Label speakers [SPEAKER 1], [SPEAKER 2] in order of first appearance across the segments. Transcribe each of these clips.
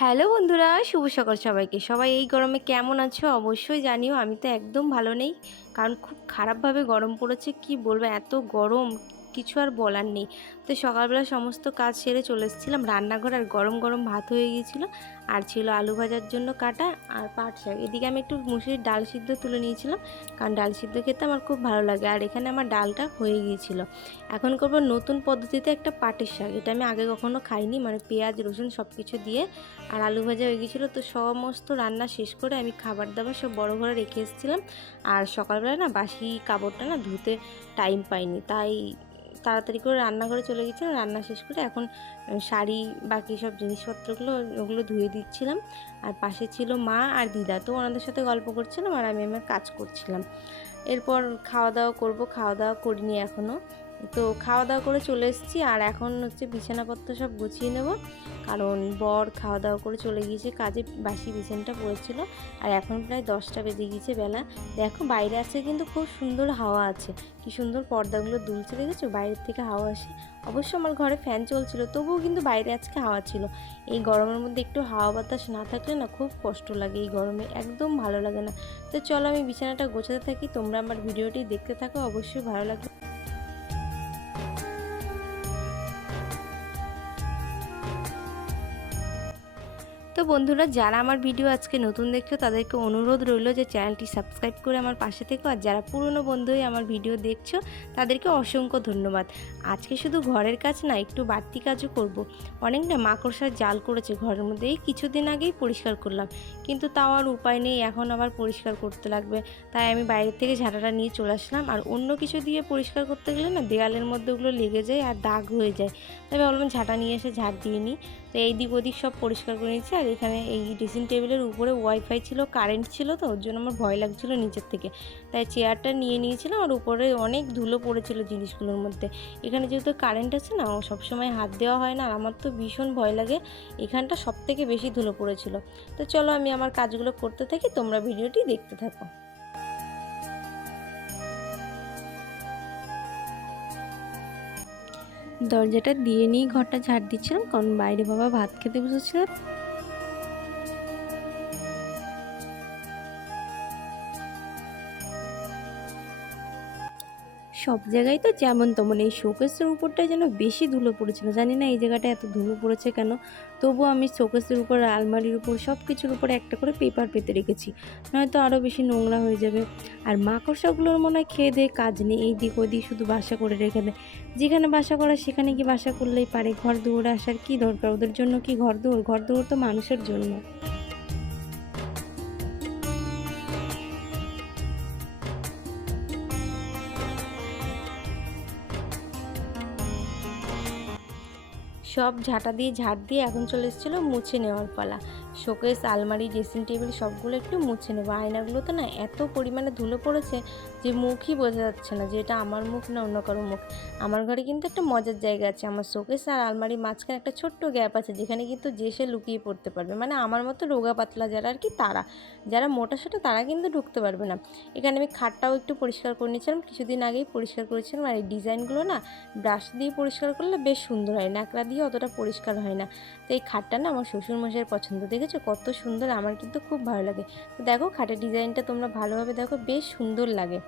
[SPEAKER 1] Hello বন্ধুরা, শুভ সকাল সবাইকে। সবাই এই গরমে কেমন আছো? অবশ্যই জানিও, আমি তো একদম ভালো নেই। কারণ খুব খারাপভাবে গরম পড়েছে, কি বলব, এত গরম। কিছু আর বলার নেই। তো সকালবেলা সমস্ত কাজ সেরে চলে এসেছিলাম। রান্নাঘর আর গরম গরম ভাত হয়ে গিয়েছিল আর ছিল আলু ভাজার জন্য কাটা আর পাট শাক। এদিকে আমি একটু মুসুরির ডাল সিদ্ধ তুলে নিয়েছিলাম কারণ ডাল সিদ্ধ খেতে আমার খুব ভালো লাগে আর এখানে আমার ডালটা হয়ে গিয়েছিল। এখন করব নতুন পদ্ধতিতে একটা পাটের শাক। এটা আমি আগে কখনো খাইনি মানে পেঁয়াজ, রসুন সব কিছু দিয়ে আর আলু ভাজা হয়ে গিয়েছিল। তো সমস্ত রান্না শেষ করে আমি খাবার দাবার সব বড় ঘরে রেখে এসেছিলাম। আর সকালবেলা না বাসি কাপড়টা না ধুতে টাইম পাইনি। তাই তাড়াতাড়ি করে রান্নাঘরে চলে গেছিলাম, রান্না শেষ করে এখন শাড়ি, বাকি সব জিনিসপত্রগুলো, ওগুলো ধুয়ে দিচ্ছিলাম। আর পাশে ছিল মা আর দিদা, তো ওনাদের সাথে গল্প করছিলাম আর আমি আমার কাজ করছিলাম। এরপর খাওয়া দাওয়া করব, খাওয়া দাওয়া করিনি এখনও তো খাওয়া দাওয়া করে চলে এসেছি। আর এখন হচ্ছে বিছানাপত্র সব গুছিয়ে নেব। কারণ বর খাওয়া দাওয়া করে চলে গিয়েছে, কাজে বাসি বিছানাটা পড়েছিল। আর এখন প্রায় দশটা বেজে গিয়েছে বেলা। দেখো বাইরে আছে কিন্তু খুব সুন্দর হাওয়া আছে। কি সুন্দর পর্দাগুলো দুলছে, দেখেছ? বাইরের থেকে হাওয়া আসে। অবশ্য আমার ঘরে ফ্যান চলছিল, তবুও কিন্তু বাইরে আজকে হাওয়া ছিল। এই গরমের মধ্যে একটু হাওয়া বাতাস না থাকলে না খুব কষ্ট লাগে এই গরমে, একদম ভালো লাগে না। তো চলো আমি বিছানাটা গোছাতে থাকি, তোমরা আমার ভিডিওটি দেখতে থাকো, অবশ্যই ভালো লাগবে। তো বন্ধুরা, যারা আমার ভিডিও আজকে নতুন দেখছ, তাদেরকে অনুরোধ রইল যে চ্যানেলটি সাবস্ক্রাইব করে আমার পাশে থেকো। আর যারা পুরনো বন্ধুই আমার ভিডিও দেখছ, তাদেরকে অসংখ্য ধন্যবাদ। আজকে শুধু ঘরের কাজ না, একটু বাড়তি কাজও করব। অনেক না মাকড়সার জাল করেছে ঘরের মধ্যে এই কিছুদিন আগেই পরিষ্কার করলাম। কিন্তু তাও আর উপায় নেই, এখন আবার পরিষ্কার করতে লাগবে। তাই আমি বাইরে থেকে ঝাঁটাটা নিয়ে চলে আসলাম। আর অন্য কিছু দিয়ে পরিষ্কার করতে গেলে না, দেয়ালের মধ্যে ওগুলো লেগে যায় আর দাগ হয়ে যায়। তাই ভাবলাম ঝাঁটা নিয়ে এসে ঝাঁট দিয়ে নিই। তো এই দিক ওদিক সব পরিষ্কার করে নিয়েছি। আর এখানে এই ড্রেসিং টেবিলের উপরে ওয়াইফাই ছিল কারেন্ট ছিল তো, ওর জন্য আমার ভয় লাগছিল নিচের থেকে। তাই চেয়ারটা নিয়ে নিয়েছিলাম আর উপরে অনেক ধুলো পড়েছিল জিনিসগুলোর মধ্যে। এখানে যেহেতু কারেন্ট আছে না সবসময় হাত দেওয়া হয় না আমার তো ভীষণ ভয় লাগে, এখানটা সব থেকে বেশি ধুলো পড়েছিল। তো চলো আমি আমার কাজগুলো করতে থাকি, তোমরা ভিডিওটি দেখতে থাকো। দরজাটা দিয়ে নিয়ে ঘরটা ঝাড় দিচ্ছিলাম। কারণ বাইরে বাবা ভাত খেতে বসেছিল সব জায়গায় তো যেমন তেমন এই শোকেসের উপরটায় যেন বেশি ধুলো পড়েছিল। জানি না এই জায়গাটা এত ধুলো পড়েছে কেন? তবুও আমি শোকেসের উপর, আলমারির উপর সব কিছুর উপরে একটা করে পেপার পেতে রেখেছি। নয়তো আরও বেশি নোংরা হয়ে যাবে। আর মাকড়সাগুলোর মনে হয় খেয়ে দিয়ে কাজ নেই, এই দিক ওদিক শুধু বাসা করে রেখে দেয়। যেখানে বাসা করা সেখানে কি বাসা করলেই পারে। ঘর দুয়ারে আসার কি দরকার? ওদের জন্য কি ঘর দুয়ার? ঘর দুয়ার তো মানুষের জন্য। সব ঝাঁটা দিয়ে ঝাঁট দিয়ে এখন চলে এসেছিল মুছে নেওয়ার পালা। শোকেস, আলমারি, ড্রেসিং টেবিল সবগুলো একটু মুছে নেব। আয়নাগুলো তো না এত পরিমাণে ধুলো পড়েছে যে মুখই বোঝা যাচ্ছে না যে এটা আমার মুখ না অন্য কারও মুখ। আমার ঘরে কিন্তু একটা মজার জায়গা আছে, আমার শোকেস আর আলমারি মাঝখানে একটা ছোট্ট গ্যাপ আছে যেখানে কিন্তু যে সে লুকিয়ে পড়তে পারবে। মানে আমার মতো রোগা পাতলা যারা আর কি, তারা। যারা মোটা সোটা, তারা কিন্তু ঢুকতে পারবে না। এখানে আমি খাটটাও একটু পরিষ্কার করে নিয়েছিলাম। কিছুদিন আগেই পরিষ্কার করেছিলাম আর এই ডিজাইনগুলো না ব্রাশ দিয়ে পরিষ্কার করলে বেশ সুন্দর হয় ন্যাকড়া দিয়ে অতটা পরিষ্কার হয় না। তো এই খাটটা না আমার শ্বশুরমশাইয়ের পছন্দ। দেখেছ? কত সুন্দর। আমার কিন্তু খুব ভালো লাগে। তো দেখো, খাটের ডিজাইনটা তোমরা ভালোভাবে দেখো, বেশ সুন্দর লাগে।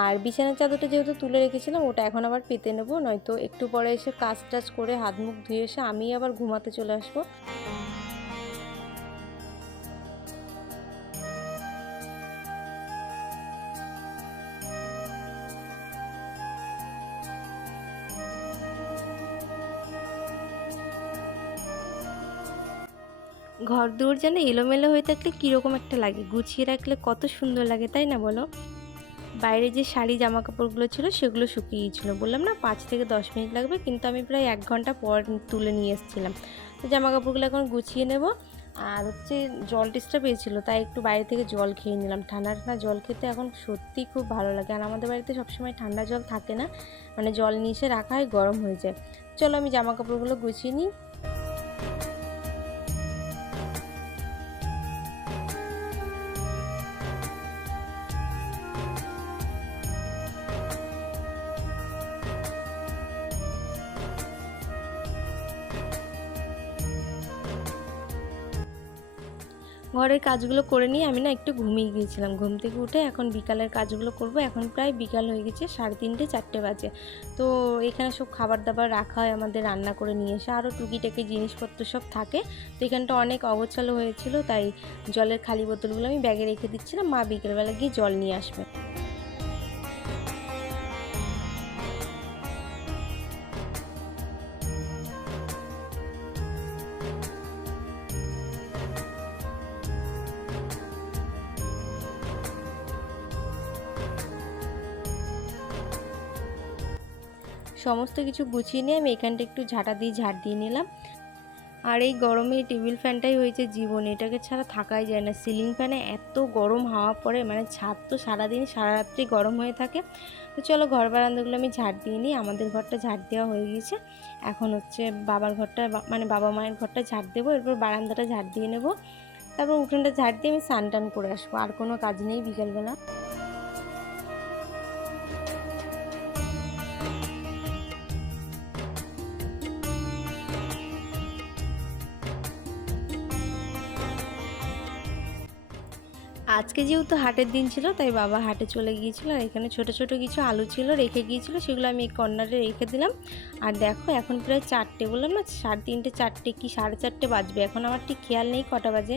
[SPEAKER 1] আর বিছানার চাদরটা যেহেতু তুলে রেখেছিলাম, ওটা এখন আবার পেতে নেব, নয়তো একটু পরে এসে কাজ টাজ করে হাত মুখ ধুয়ে এসে আমি আবার ঘুমাতে চলে আসব। ঘর দুয়ার যেন এলোমেলো হয়ে থাকলে কীরকম একটা লাগে? গুছিয়ে রাখলে কত সুন্দর লাগে, তাই না বলো? বাইরে যে শাড়ি জামা কাপড়গুলো ছিল সেগুলো শুকিয়ে গিয়েছিল। বললাম, না, পাঁচ থেকে দশ মিনিট লাগবে। কিন্তু আমি প্রায় এক ঘণ্টা পর তুলে নিয়ে এসেছিলাম। তো জামা কাপড়গুলো এখন গুছিয়ে নেব। আর হচ্ছে জল টেস্টটা পেয়েছিলো, তাই একটু বাইরে থেকে জল খেয়ে নিলাম। ঠান্ডা ঠান্ডা জল খেতে এখন সত্যিই খুব ভালো লাগে। আর আমাদের বাড়িতে সবসময় ঠান্ডা জল থাকে না। মানে জল নিয়ে এসে রাখা হয়, গরম হয়ে যায়। চলো আমি জামা কাপড়গুলো গুছিয়ে নিই। ঘরের কাজগুলো করে নিয়ে আমি না একটু ঘুমিয়ে গিয়েছিলাম। ঘুম থেকে উঠে এখন বিকালের কাজগুলো করব। এখন প্রায় বিকাল হয়ে গেছে সাড়ে তিনটে, চারটে বাজে। তো এখানে সব খাবার দাবার রাখা হয়, আমাদের রান্না করে নিয়ে এসে। আরও টুকিটাকি জিনিসপত্র সব থাকে। তো এখানটা অনেক অগোছালো হয়েছিল, তাই জলের খালি বোতলগুলো আমি ব্যাগে রেখে দিচ্ছিলাম। মা বিকেলবেলা গিয়ে জল নিয়ে আসবে। সমস্ত কিছু গুছিয়ে নিয়ে আমি এখানটা একটু ঝাঁটা দিয়ে ঝাড় দিয়ে নিলাম। আর এই গরমে টেবিল ফ্যানটাই হয়েছে জীবন। এটাকে ছাড়া থাকাই যায় না। সিলিং ফ্যানে এত গরম হাওয়া পড়ে মানে ছাদ তো সারাদিন সারা রাত্রি গরম হয়ে থাকে। তো চলো ঘর বারান্দাগুলো আমি ঝাড় দিয়ে নিই। আমাদের ঘরটা ঝাড় দেওয়া হয়ে গিয়েছে। এখন হচ্ছে বাবার ঘরটা মানে বাবা মায়ের ঘরটা ঝাড় দেবো। এরপর বারান্দাটা ঝাড় দিয়ে নেব। তারপর উঠোনটা ঝাড় দিয়ে আমি স্নান টান করে আসব। আর কোনো কাজ নেই বিকেলবেলা। আজকে যেহেতু হাটের দিন ছিল, তাই বাবা হাটে চলে গিয়েছিল আর এখানে ছোট ছোট কিছু আলু ছিল, রেখে গিয়েছিল, সেগুলো আমি এই কর্নারে রেখে দিলাম। আর দেখো, এখন প্রায় চারটে, বললাম না, সাড়ে তিনটে, চারটে কি, সাড়ে চারটে বাজবে। এখন আমার ঠিক খেয়াল নেই, কটা বাজে,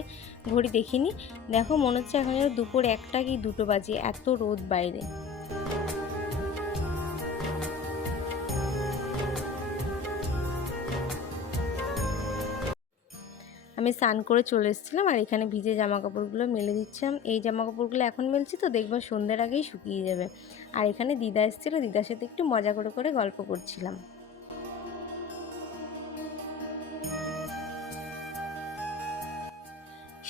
[SPEAKER 1] ঘড়ি দেখিনি। দেখো, মনে হচ্ছে এখন দুপুর একটা কি দুটো বাজে, এত রোদ বাইরে। আমি স্নান করে চলে এসেছিলাম আর এখানে ভিজে জামা কাপড়গুলো মেলে দিচ্ছিলাম। এই জামা কাপড়গুলো এখন মেলছি তো দেখব সন্ধ্যের আগেই শুকিয়ে যাবে। আর এখানে দিদা এসেছিল, দিদার সাথে একটু মজা করে করে গল্প করছিলাম।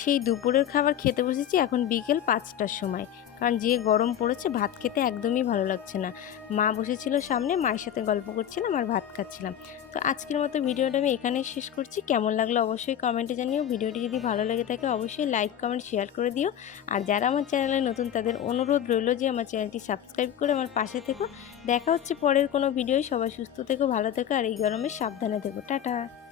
[SPEAKER 1] সেই দুপুরের খাবার খেতে বসেছি এখন বিকেল পাঁচটার সময়। কারণ যে গরম পড়েছে, ভাত খেতে একদমই ভালো লাগছে না। মা বসেছিল সামনে, মায়ের সাথে গল্প করছিলাম আর ভাত খাচ্ছিলাম। তো আজকের মতো ভিডিওটা আমি এখানেই শেষ করছি। কেমন লাগল অবশ্যই কমেন্টে জানিও। ভিডিওটি যদি ভালো লেগে থাকে, অবশ্যই লাইক কমেন্ট শেয়ার করে দিও। আর যারা আমার চ্যানেলে নতুন, তাদের অনুরোধ রইল যে আমার চ্যানেলটি সাবস্ক্রাইব করে আমার পাশে থেকো। দেখা হচ্ছে পরের কোনো ভিডিওয় সবাই সুস্থ থেকো, ভালো থেকো, আর এই গরমে সাবধানে থেকো। টাটা!